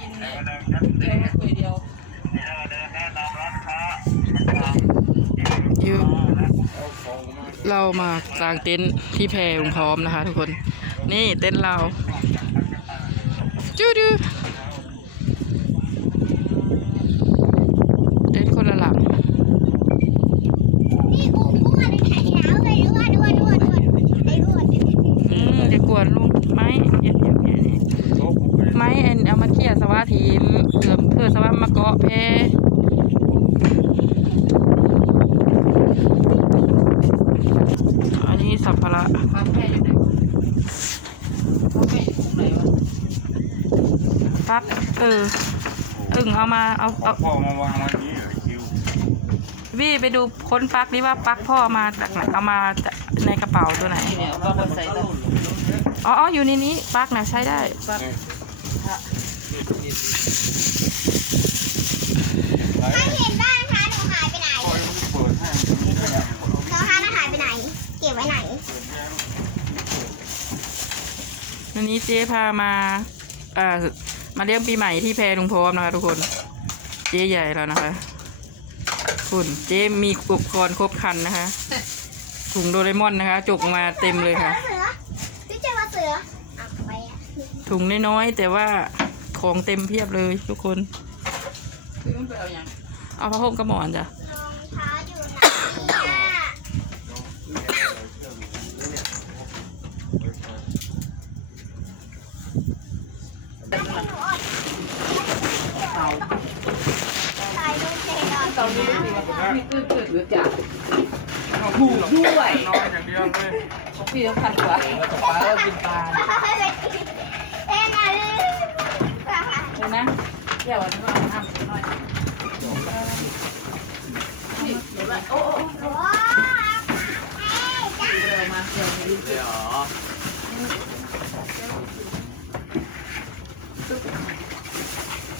กินเดียวคุยเดียวอยู่เรามากางเต็นท์ที่แพรุงพร้อมนะคะทุกคน นี่เต็นท์เราจูดูเต็นท์คนละหลัง นี่กูกูมาในแขนยาวเลยอ้วนอ้วนอ้วนอ้วนไอ้อ้วน อืมจะกวนลุงไม้เดี๋ยวเดี๋ยวเดี๋ยวนี้ไม้อันเอามาเขี่ยสวาทีมเพื่อเพื่อสวาะแพอันนี้สัมภาระควาแพอยู่ไหนควาแพอยู่ตรงไหนวะปักเอออึ่งเอามาเอาเอาพ่อมาวางไว้นี้เหรอคิววี่ไปดูค้นปลั๊กดิว่าปลั๊กพ่อมาจากไหนเอามาจากในกระเป๋าตัวไหน เนี่ยเอามาใส่ตะอ๋ออ๋ออยู่ในนี้ปลั๊กนะใช้ได้ปัก ถ้าเห็นบ้างคะหนูหายไปไหนพ่อยังไม่เปิดให้น้องฮาน่ะหายไปไหน เก็บไว้ไหนวันนี้เจ๊พามาเอ่อมาเลี้ยงปีใหม่ที่แพรลุงพร้อมนะคะทุกคน เจ๊ใหญ่แล้วนะคะ คุณเจ๊มีอุปกรณ์ครบครันนะคะ ถุงโดเรมอนนะคะ จุกมาเต็มเลยค่ะเสือพี่เจอว่าเสือเอาไปอะถุงน้อยๆแต่ว่าของเต็มเพียบเลยทุกคน คือมันไปเอาอย่างร เอาผ้าห่มกระหมอนจ้ะองเท้าอยู่ไหนเนี่ยให้หนูอดถ่ายรูปเสร็จแล้วตอนนี้มีตื้นตื้นหรือจ่าหูด้วยนอนอย่างเดียวเลยของพี่ต้องพันกว่าปลาก็กินปลาเอ็นอะไรเห็นะเดี๋ยววันนี้เราทำหน่อย ดี๋ยวละโอ้โอ้โอ้เอ้ยจ้าเดี๋ยวมาเดี๋ยวนี้เดี๋ยว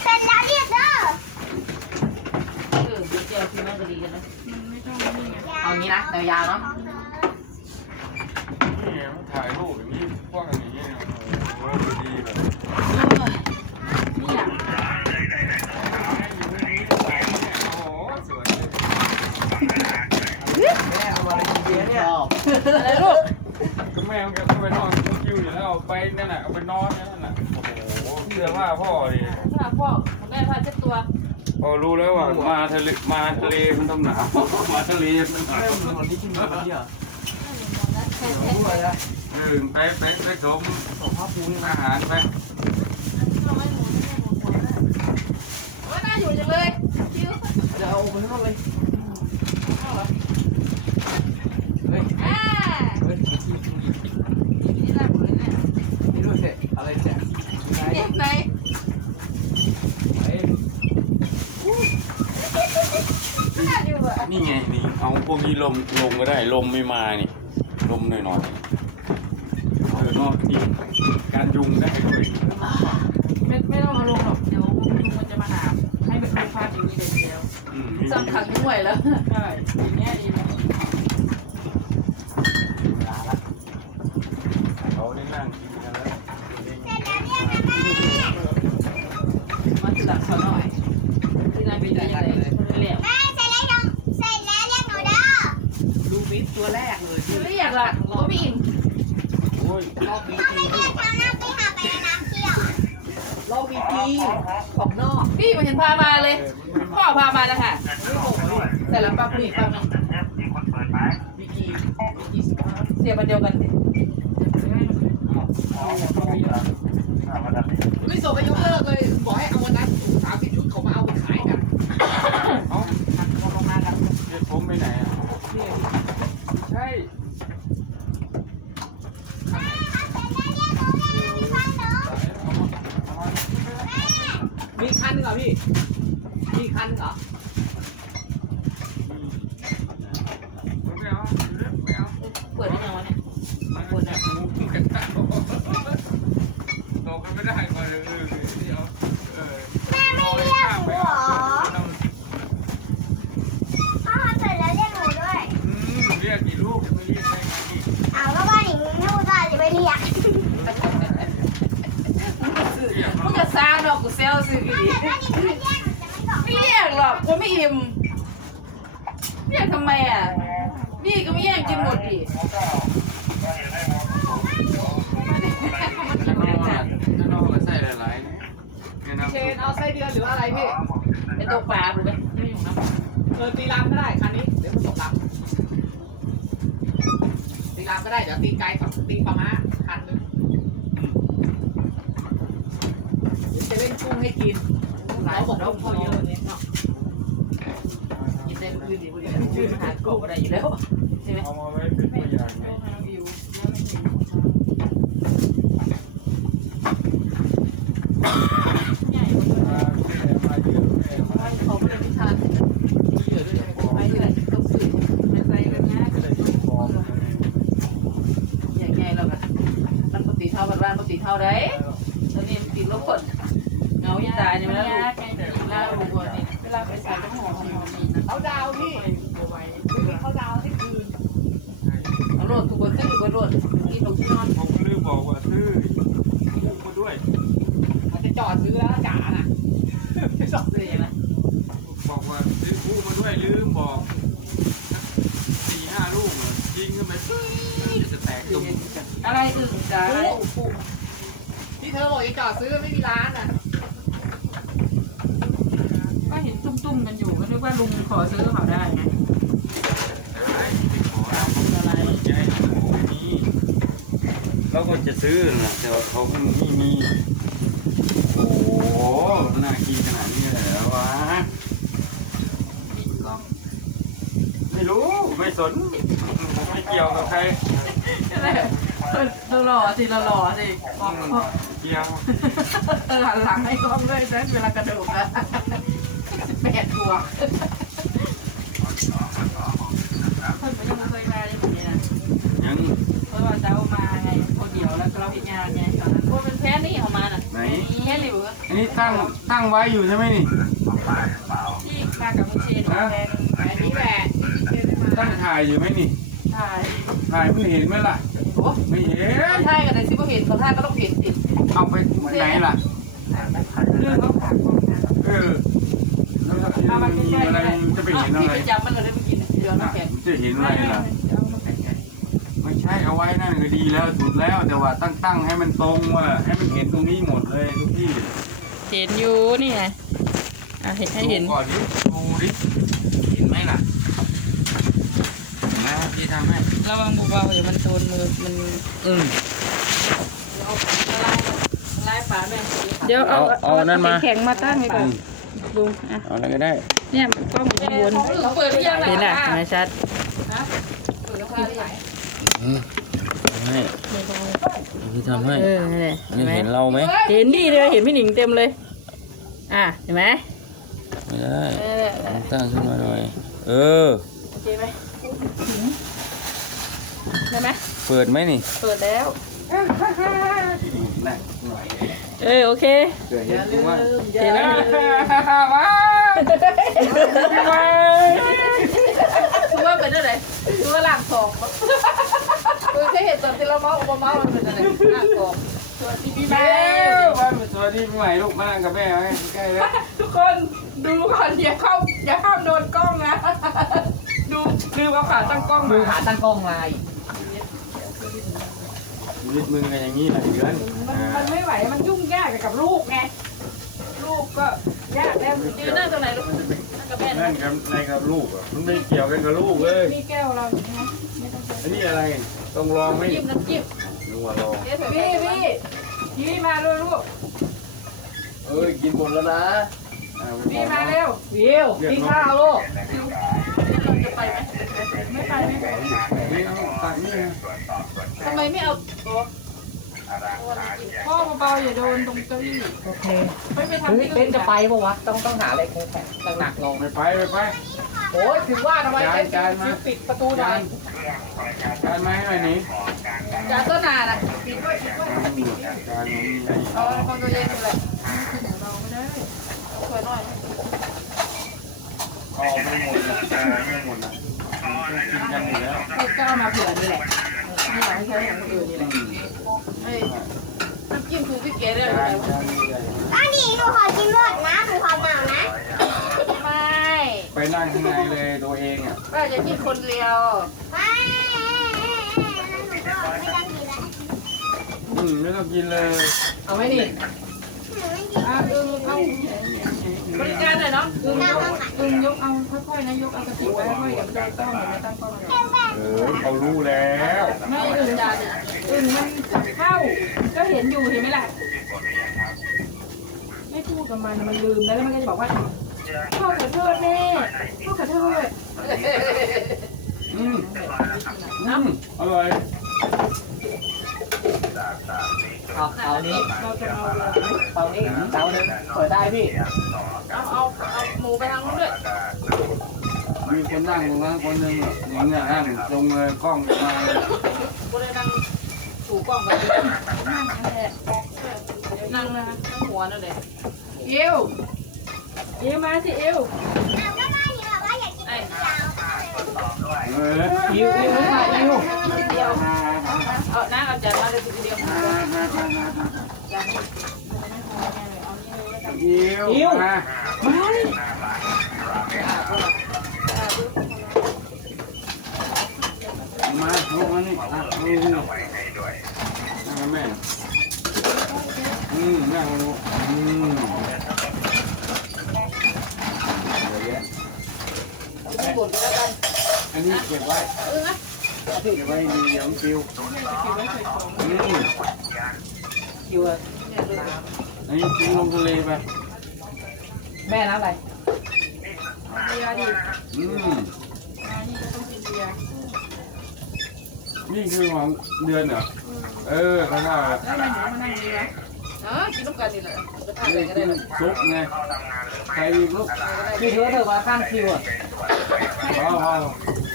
เสร็จแล้วเรียกเด้อเออเดี๋ยวพี่แม่ก็ดีกันนะเอางี้นะยาวๆเนาะ นี่มันถ่ายรูปอย่างนี้พวกอย่างนี้โอ้โหดีเลย นี่อย่าง โอ้โหสวย แม่เอาอะไรกินเยอะเนี่ย อะไรลูกก็แม่ของแกก็ไปนอนคิวอยู่แล้วเอาไปนั่นน่ะเอาไปนอนนั่นน่ะโอ้โหเสื้อผ้าพ่อดิถ้าพ่อแม่พาเช็ดตัวพอรู้แล้วว่ามาทะเลมาทะเลมันต้องหนาวมาทะเลมันหนาวแม่มึงคนนี้กินคนนี้เหรอรู้เลยนะเออไปไปไปสมส่งผ้าปูนี่อาหารไปโอ้ยน่าอยู่จังเลยคิวเดี๋ยวเอาไปข้างนอกเลยเฮ้ย อ่า เฮ้ย นี่ได้หมดเลยเนี่ย นี่ด้วยเสร็จอะไรเสร็จไง เก็บไหน เฮ้ย น่าอยู่อะ นี่ไงนี่ เอาพวกนี้ลมลมก็ได้ลมไม่มานี่ลมหน่อยหน่อยๆเออนอกนี่การยุงได้ด้วยไม่ไม่ต้องมาลงหรอกเดี๋ยวลุงมันจะมาหาให้เป็นรูปภาพอย่างนี้เดียวอืมสำคัญไม่ไหวแล้วใช่อย่างเงี้ยดีนะเขาได้นั่งกินกันแล้ว เสร็จแล้วเรียกนะแม่ มาทีหลังเขาหน่อยที่นายเป็นยังไงเรียก แม่เสร็จแล้วยังเสร็จแล้วเรียกหนูเด้อ ดูมิดตัวแรกเลย เรียกล่ะก็ไม่อิ่ม โอ้ย รอบบี ถ้า จี ไม่ได้เช้าหน้าไปหาไปน้ำเที่ยว รอบบีจีของนอกพี่มาเห็นพามาเลย พ่อพามาแล้วค่ะแต่ละปั๊บนี่ปั๊บนึงบีจีบีจีสิบห้าเสียบันเดียวกันสิไม่ส่งไปยกเลิกเลยบอกให้เอาวันนั้นสามสิบชุดเขามาเอาไปขายกัน เอ้า เขาลงมากัน เด็ดผมไปไหนอะ ใช่ มีคันหนึ่งเหรอพี่ มีคันหนึ่ง เหรอไม่เอาไม่เอปิดได้ยังวะเนี่ยมันคนะ ตกกันไม่ได้ก่อนเลยเออเดี๋ยวเออ แม่ไม่เรียกหนูเหรอพ่อเสร็จแล้วเรียกหนูด้วย อืมเรียกกี่ลูกจะไม่เรียกได้ไงอีก เอาก็ว่าหนิงพูดว่าจะไปเรียก เรียก มึงจะ ซ่าดอกกูเซลซื้อดีไม่เรียกหรอกกูไม่อิ่มเรียกทำไมอะพี่ก็ไม่ แย่งกินหมดดิข้างนอกอะข้างนอกก็ใส่หลายๆนะเนี่ยนะเชนเอาไส้เดือนหรือว่าอะไรพี่ไอตกปลาดูไหมไม่อยู่นะเออตีรามก็ได้คันนี้เดี๋ยวผสมรามตีรามก็ได้เดี๋ยวตีไกลกับตีปลาม้าคันหนึงเดี๋ยวจะเล่นกุ้งให้กินเขาบอกว่าอเยอะเนี่ยเนาะกินได้คืนดีพอดีชื่อหาโกก็ได้อยู่แล้วใช่ไหม เอามาไว้เป็นตัวอย่างไง เขาไม่ได้พิธานไปที่ไหนต้องสื่อไม่ใส่กันนะอย่างไงเราแบบมันปกติเท่าบ้านบ้านปกติเท่า ได้ตอนนี้มันติดลบคนเงาที่ตายเนี่ยมันแล้วลูกแล้วลูกคนนี้เวลาไปใส่ต้องหอมหอมดีนะเขาดาวพี่เขาดาวให้คืนเอาโรดทุกคนขึ้นทุกคนโรดกินลงที่นอนผมก็ลืมบอกว่าซื้อลูกมาด้วยมันจะจอดซื้อแล้วจ๋าน่ะจอดซื้อเลยอย่างนั้นบอกว่าซื้อคู่มาด้วยลืมบอกสี่ห้าลูกเหรอยิงขึ้นไปปึ้งจะแตกตุ้มอะไรอึ่งจ้าอะไรที่เธอบอกจะจอดซื้อไม่มีร้านอะก็เห็นตุ้มๆกันอยู่ก็นึกว่าลุงขอซื้อเขาได้ไงเราก็จะซื้อนะแต่ว่าเขาไม่มีโอ้โหน่ากินขนาดนี้เลยเหรอวะไม่รู้ไม่สนไม่เกี่ยวกับใคร เราหล่อสิเราหล่อสิบอกเกี่ยวเออหันหลังให้กล้องด้วยนะเวลากระโดดอะสิบแปดบวกเพิ่นไปยังไม่เคยมาอย่างนี้นะยังเพราะว่าเจ้ามาไงคนเดียวแล้วก็เราพิจารณาไงตอนนั้นคนเป็นแพ้นี่ออกมาน่ะไหนแค่หลิวอันนี้ตั้งตั้งไว้อยู่ใช่ไหมนี่ที่มากับมุเชนแทนอันนี้แหละที่เชนได้มาตั้งถ่ายอยู่ไหมนี่ถ่ายถ่ายไม่เห็นไหมล่ะโอ้ ไม่เห็นถ่ายกันเลยสิบ่เห็นเขาถ่ายก็ต้องเห็นสิเอาไปไหนล่ะเรื่องเขาฝากคนนะเออแล้วถ้าเอามามันมีใกล้ๆอะไรเลยมันจะไปเห็นอะพี่ไรไปจำมันเลยได้ไปกินเดี๋ยวน้ำแข็งจะเห็นอะไรล่ะไม่ใช่เอาไว้นั่นก็ดีแล้วสุดแล้วแต่ว่าตั้งตั้งให้มันตรงว่าให้มันเห็นตรงนี้หมดเลยทุกที่เห็นอยู่นี่ไงอะเห็นให้เห็นดูก่อนดิดูดิเห็นไหมล่ะเห็นไหม พี่ทำให้ ระวังเบาๆเดี๋ยวมันโดนมือมันอืม ไล่ปลาแม่งเดี๋ยวเอาเอาเอานั่นมา แข็งๆมาตั้งไว้ก่อนดูอะเอาอะไรก็ได้ เนี่ยกล้องอยู่ข้างบนของอื่นเปิดหรือยังเห็นอะเห็นไหมชัดเปิดแล้วค่ะที่ไหนให้พี่ทำให้เออนั่นแหละเห็นไหมเห็นเราไหมเห็นดิเลยเห็นพี่หนิงเต็มเลย อะเห็นไหมไม่ได้ เออตั้งขึ้นมาหน่อย เออ โอเคไหม ได้ไหมเปิดไหมนี่ เปิดแล้วน่ะหน่อยเออโอเคเกิดเห็นกูว่าเห็นแล้วว้าคือว่าเป็นอะไรคือว่าล่างทองคือแค่เห็นตอนที่เราเมาเมามันเป็นอะไรล่างทองสวัสดีพี่แม่วันสวัสดีปีใหม่ลูกมานั่งกับแม่ไว้ใกล้แล้วทุกคนดูก่อนอย่าเข้าอย่าเข้าโดนกล้องนะดู ลืมเอาขาตั้งกล้องมืมาอขาตั้งกล้องมาอีกยึดมึงกันอย่างนี้หลายเดือนมันมันไม่ไหวมันยุ่งยากกับลูกไงลูกก็ยากแล้วยืนนั่งตรงไหนลูกนั่งกับแม่นั่นกับในกับลูกอะมันไม่เกี่ยวกันกับลูกเลย มีแก้วเราอยู่ไหมไม่ต้องอันนี้อะไรต้องลองไหมจิ้มน้ำจิ้มนึกว่าลองพี่พี่พี่มาด้วยลูกเอ้ยกินหมดแล้วนะอะพี่มาเร็ววิวกินข้าวลูกเราจะ ไปไหมไม่ไปไม่ไปนี่เอาตักนี่นะทำไมไม่เอาตัวพ่อเบาๆอย่าโดนตรงเก้าอี้โอเคไม่ไปเฮ้ทำยที่เบนจะไปปะวะ ต้องต้องหาอะไรคงแข็งหนักๆลงไปไปไปไป โอ้ยถึงว่าทำไมเบนจานมา ปิดประตูหน่จาอยนจานมาให้หน่อยนี่จากต้นนาน่ะปิดด้วยปิดด้วยจานมันมีอะไรเอาคนตัวเย็นเลยเราไม่ได้สวยหน่อย เอาไม่หมดนะไก็เอามาเผื่อนี่แหละไม่อากให้ใช้อย่างคนอื่นนี่แหละเอ้ยน้ำจิ้มคือพี่เก๋เลยป้าหนีหนูขอกินหมดนะหนูขอเหมานะไม่ไปนั่งข้างในเลยตัวเองอะป้าจะกินคนเดียวไม่แล้วก็ไม่กินต้องกินเลย เอาไหมนี่หนูไม่กินอะอึ้งเอาบริการหน่อยเนาะอึ้งยกอึ้งยกเอาค่อยๆนะยกเอากระติกไปค่อยๆเดี๋ยวเราต้องเดี๋ยวตั้งกล้อง เลยเออเขารู้แล้วไม่อึ้งจานอึ้งมันเข้า ก็เห็นอยู่เห็นไหมล่ะ ไม่พูดกับมันมันลืมแล้วแล้วมันก็จะบอกว่าพ่อขอโทษแม่พ่อขอโทษอืมอืมอร่อยเอาเอานี้เราจะเอาอะไรเอานี้เตาหนึ่งเปิดได้พี่เอาเอาเอาหมูไปทางนู้นด้วย มีคนนั่งตรงนั้นคนหนึ่งอะหญิงอะนั่งตรงเลยกล้องมาเลยกูเลยนั่งถูกล้องไปนั่งนั่นแหละนั่งหัวนั่นแหละเอวเอวมาสิเอวเอาก็ได้นี่แบบว่าอยากกินก๋วยเตี๋ยวเออยิวยิวมายยิวเดียวเอานั่งเอาจานมาเลยทีเดียวจานยิ้วมา มาลูกมานี่อะลูกนี่นั่งกับแม่อืมนั่งลูกอืมเดี๋ยวแยะเอาบุญก็แล้วกันอันนี้เก็บไว้เออนะเก็บไว้ดีเดี๋ยวมันปิวอืมยิวอะอันนี้ทิ้งลงทะเลไปแม่น้ำอะไรเบียร์ดิอืมอันนี้ก็ต้องกินเบียร์ นี่คือของเดือนเหรอ เออเขาว่าแล้วทำไมหนูมานั่งดีวะอ๋อกินน้ำกันนี่แหละจะทานอะไรนี่ก็กิได้นเลยซุปไงใครอีกลูกพี่ถือว่าเธอมาข้างคิวอะพอพอ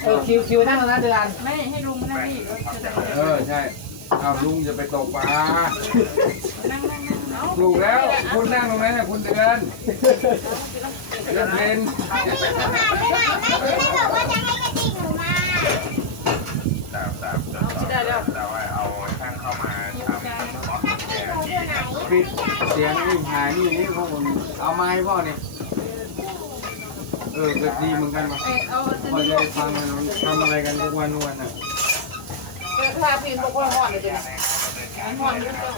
เออคิวคิวนั่งตรงนั้นเดือนไม่ให้ลุงนั่งนี่ก็จะได้เออใช่เอาลุงจะไปตกปลานั่งนั่งนั่งเอาถูกแล้ว คุณนั่งตรงนั้นน่ะคุณเดือนเดือนเป็นอันนี้หนูหาไม่ได้แม่แม่บอกว่าจะให้กระติกหนูมา เอาได้แล้วกระติกหนูอยู่ไหนปิดเสียงนี่หายนี่นี่พ่อผมเอามาให้พ่อเนี่ยเออก็ดีเหมือนกันว่ะเออเอาพอจะได้ฟังมันทำอะไรกันทุกวันทุกวันอะพาปีนบอกว่าห่อนเลยจ้ะห่อนเยอะจัง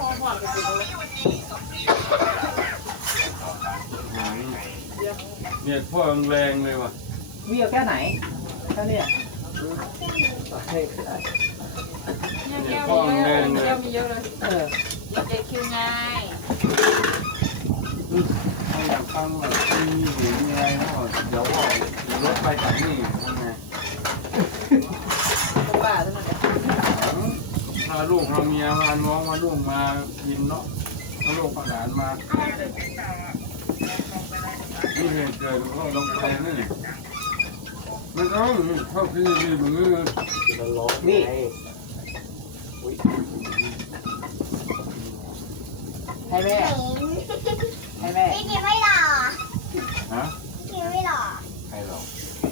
ห่อนห่อนกันสิอืมเนี่ยพ่อแรงเลยว่ะมีเอาแค่ไหนแค่เนี้ย เฮ้ยแก้วมีเยอะแก้วมีเยอะเลยเออเด็กคิวง่ายถ้าอยากฟังแบบมีหรือมีอะไรก็เดี๋ยวพ่อเดี๋ยวรถไปจากนี่ทำไงบ้าทั้งนั้นพาลูกพาเมียพาน้องพาลูกมากินเนาะพาลูกพาหลานมานี่เหตุเกิดก็ลงไปนี่ มันต้องเข้าที่ดีมือนี่ให้แม่เห็นให้แม่พี่กินไม่หล่อฮะ พี่กินไม่หล่อใครหรอ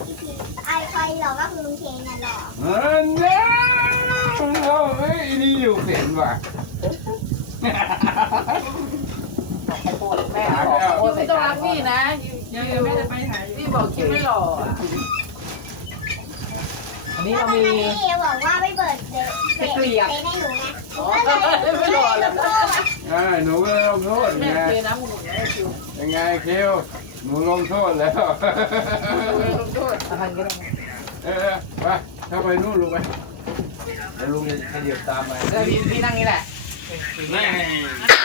พี่กินไอใครหล่อก็คือลุงเชนน่ะหล่อเฮ้ยเนี่ยเราเฮ้ยนี่อยู่เห็นว่ะให้โคตรแม่บอกโคคิตวรไม่ใส่ต้องจารันกพี่นะคิวแม่จะไปหาพี่บอกคิวไม่หล่ออะอั นนี้แล้วเราตอนมีนั้นพี่บอกว่าไม่เปิดเดทเดทให้หนูไงหนูก็เลยไม่หล่อแล้วอ่าหนูก็ลงโทษแม่ไงเทน้ำหมูนะคิวยังไงคิวหนูลงโทษแล้วลงโทษอาหารก็ได้เออไปถ้าไปนู่นลูกไปเดี๋ยวลุงจะขยับตามไปเออพี่พี่นั่งนี่แหละนี่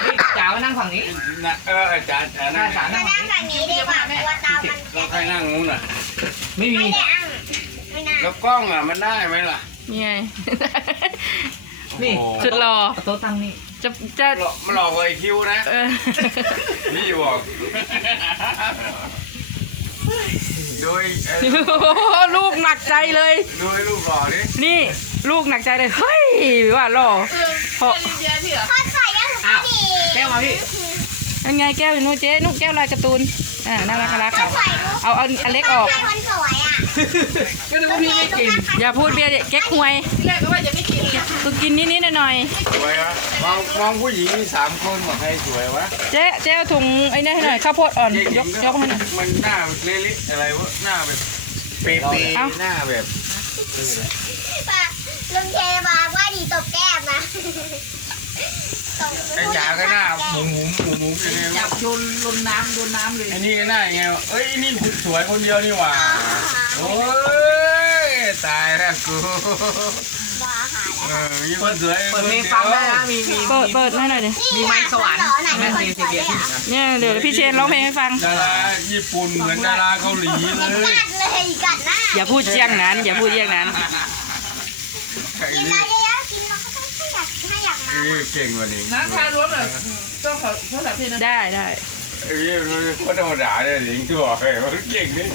พี่จ๋ามานั่งฝั่งนี้นะเอออาจารย์อาจารย์หน้านั่งจ๋านั่มางนั่ฝั่งงนี้ฝั่งนี้ดีกว่าตัวตามันเราใครนั่งนู้นน่ะไม่มีไม่ได้อ่างไม่น่า แล้วกล้องอะมันได้ไหมล่ะนี่ไง นี่โอ้โหจุดรอโต๊ะตั้งนี่จะจะหลอกมันหลอกไอ้คิวนะ เออพี่บอก โดยเอ่อลูกหนักใจเลย โดยลูกหล่อนี่นี่ ลูกหนักใจเลย เฮ้ยว่าหล่อเพราะลินเดียพี่เหรอทอดไข่ได้ถูกอ้าวดี แก้วมาพี่ นั่นไงแก้วอยู่นู้นเจ๊นุกแก้วลายการ์ตูน อ่าน่ารักน่ารักทอดไข่เอาเอาอันเล็กออกใครคนสวยอะก็นึกว่าพี่ไม่กินอย่าพูดเบียร์เก๊กฮวยที่แรกก็ว่าจะไม่กินเนี่ยคือกินนิดๆหน่อยสวยวะมองมองผู้หญิงมีสามคนบอกใครสวยวะๆเจ๊เจ๊เอาถุงไอ้นี่ให้หน่อยข้าวโพดอ่อนเจ๊หยญิกงยกให้หน่อย มันหน้าเละๆอะไรวะหน้าแบบเป๊ะเอ้า ๆหน้าแบบ ป้าลุงเคมาว่าดีตบแก้มนะตบ ไอ้จ๋าก็หน้าหมุนหมุนหมุนหมุนอย่างเลยจับโยนลงน้ำโดนน้ำเลยไอ้นี่ก็หน้าอย่างเงี้ยเอ้ยนี่สวยคนเดียวนี่หว่าโอ้ยตายแล้วกูบ้าหาเออมีคนสวยเปิดเพลงฟังได้นะมีมีเปิดเปิดให้หน่อยดิมีไม้สวรรค์ไหนแม่มีเพคนลงสเสีวยยงด้วยเนี่ยเดี๋ยวพี่เชนร้องเพลงให้ฟัง ดาราญี่ปุ่นเหมือนดาราเกาหลีเลย กัดเลยกัดหน้าอย่าพูดเชียงนั้น อย่าพูดเชี่ยงนั้น กินนี่ได้เยอะๆกินแล้วก็ไม่อยาก ไม่อยากเอ้ยเก่งกว่านี้น้ำชารวมเลยต้องขอโทษสาพี่นะได้ได้เอ้ยมันก็ธรรมดาเลยหญิงที่บอกเลยมันเก่งนี่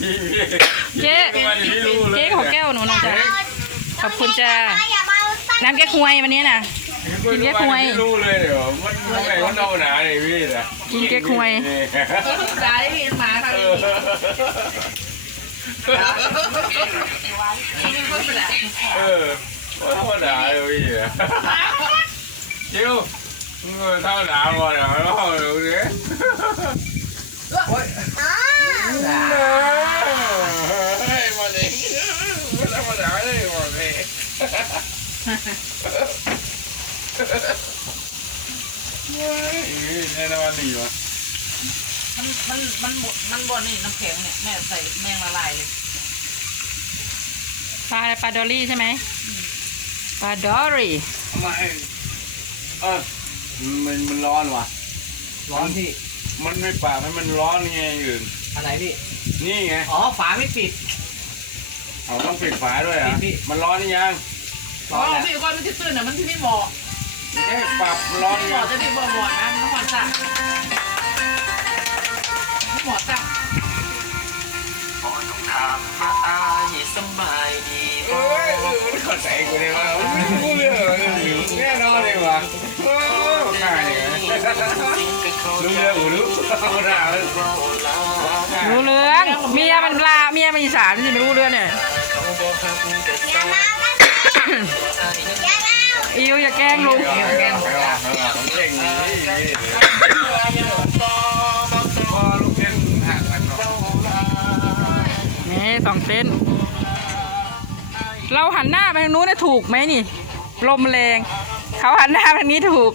พี่พี่เจ๊มันไม่รู้เลยเจ๊ของแก้วหนูหนะจ๊ะขอบคุณจ้าอย่ามาตั้งน้ำแก้ควยวันนี้น่ะ กินแค่ควยไม่รู้เลยเดี๋ยวมันทำไมมันธรรมดาเลยพี่นะกินแก้ควยนี่เออด่าได้พี่หมาค่ะเอพี่อ นี่ก็เป็นไรเออมันธรรมดาเลยพี่นะเจ้ามึงธรรมดาหมดอะมันเอาดูดิอ๋อเฮ้ยมาเลยธรรมดาเลยหมดเลยแน่นอนดีวะมันมันมันบดมันบดนี่น้ำแข็งเนี่ยแม่ใส่แมงละลายเลยปลาปลาดอลลี่ใช่ไหม ปลาดอลลี่ไม่เออมันมันร้อนว่ะร้อนพี่ มันไม่ปากให้มันร้อนไงอื่นอะไรพี่ นี่ไง อ๋อ ฝาไม่ปิด เอาต้องปิดฝาด้วยอะ ปิดพี่ มันร้อนหรือยังอ๋อพี่ก้อนมันที่ตื้นอะมันที่ไม่เหมาะเอ๊ะปรับร้อนหไม่รือเหยัมาะงจะได้บ่เหมาะนะมันต้องสั่งไม่เหมาะสั่งเอ้ย เข้าใจกูเลยว่าไม่รู้เรื่องเลยแน่นอนเลยว่ะโอ้ง่ายเลยรู้เรื่องกูรู้เอาหน้าเลยรู้เรื่องเมียมันลาเมียมันอีสานสิไม่รู้เรื่องเนี่ยอย่ามาตั้งอย่ามาอิวอย่าแกล้งลุงเก่งนี่เก่งพอลูกเล่นหักมันเนาะนี่สองเส้น เราหันหน้าไปทางนู้นน่ะถูกไหมนี่ ลมแรง เขาหันหน้าทางนี้ถูก